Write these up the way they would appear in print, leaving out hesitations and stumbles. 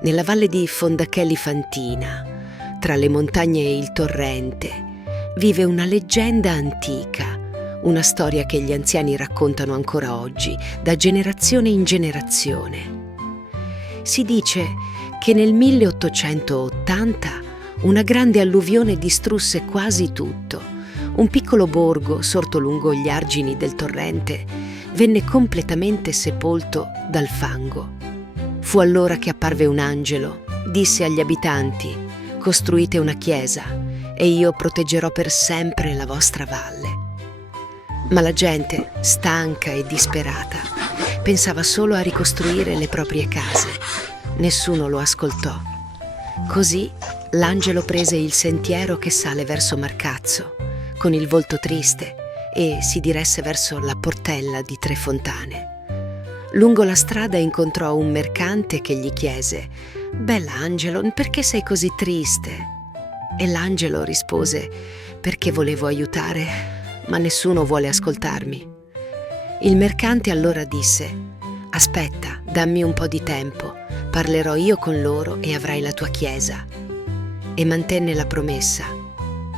Nella valle di Fondachelli Fantina, tra le montagne e il torrente, vive una leggenda antica, una storia che gli anziani raccontano ancora oggi, da generazione in generazione. Si dice che nel 1880 una grande alluvione distrusse quasi tutto. Un piccolo borgo sorto lungo gli argini del torrente venne completamente sepolto dal fango. Fu allora che apparve un angelo, disse agli abitanti: «Costruite una chiesa e io proteggerò per sempre la vostra valle». Ma la gente, stanca e disperata, pensava solo a ricostruire le proprie case. Nessuno lo ascoltò. Così l'angelo prese il sentiero che sale verso Marcazzo, con il volto triste, e si diresse verso la Portella di Tre Fontane. Lungo la strada incontrò un mercante che gli chiese: «Bell'angelo, perché sei così triste?» E l'angelo rispose: «Perché volevo aiutare, ma nessuno vuole ascoltarmi». Il mercante allora disse: «Aspetta, dammi un po' di tempo, parlerò io con loro e avrai la tua chiesa». E mantenne la promessa.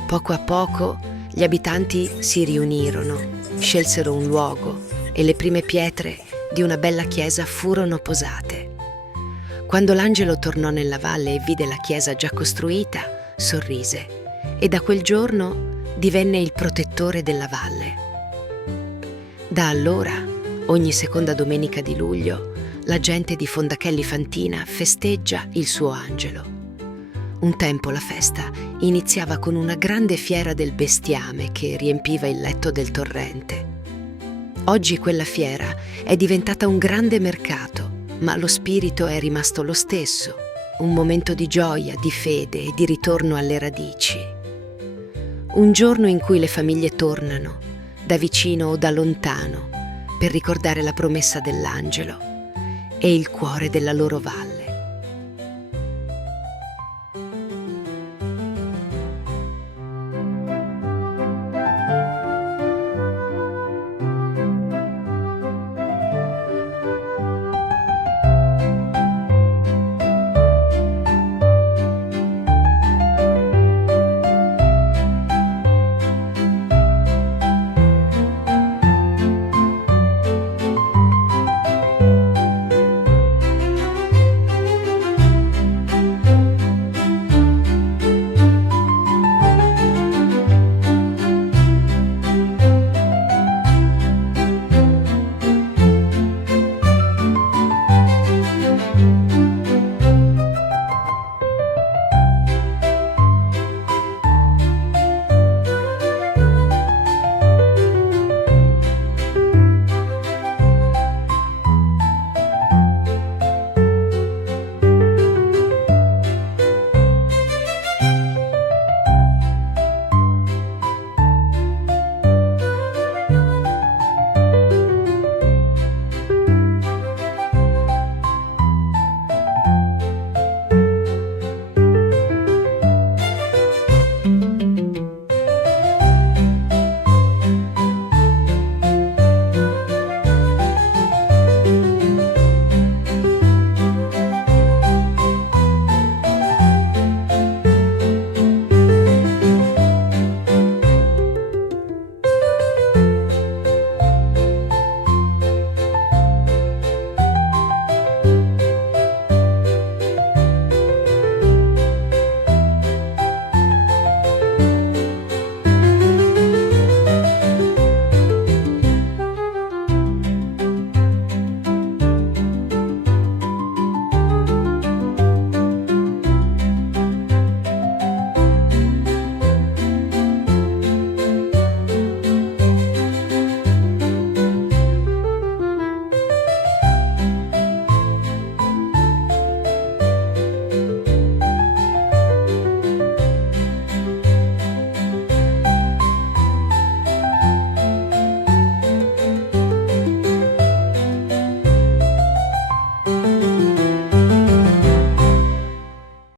Poco a poco gli abitanti si riunirono, scelsero un luogo e le prime pietre di una bella chiesa furono posate. Quando l'angelo tornò nella valle e vide la chiesa già costruita, sorrise e da quel giorno divenne il protettore della valle. Da allora, ogni seconda domenica di luglio, la gente di Fondachelli Fantina festeggia il suo angelo. Un tempo la festa iniziava con una grande fiera del bestiame che riempiva il letto del torrente. Oggi quella fiera è diventata un grande mercato, ma lo spirito è rimasto lo stesso, un momento di gioia, di fede e di ritorno alle radici. Un giorno in cui le famiglie tornano, da vicino o da lontano, per ricordare la promessa dell'angelo e il cuore della loro valle.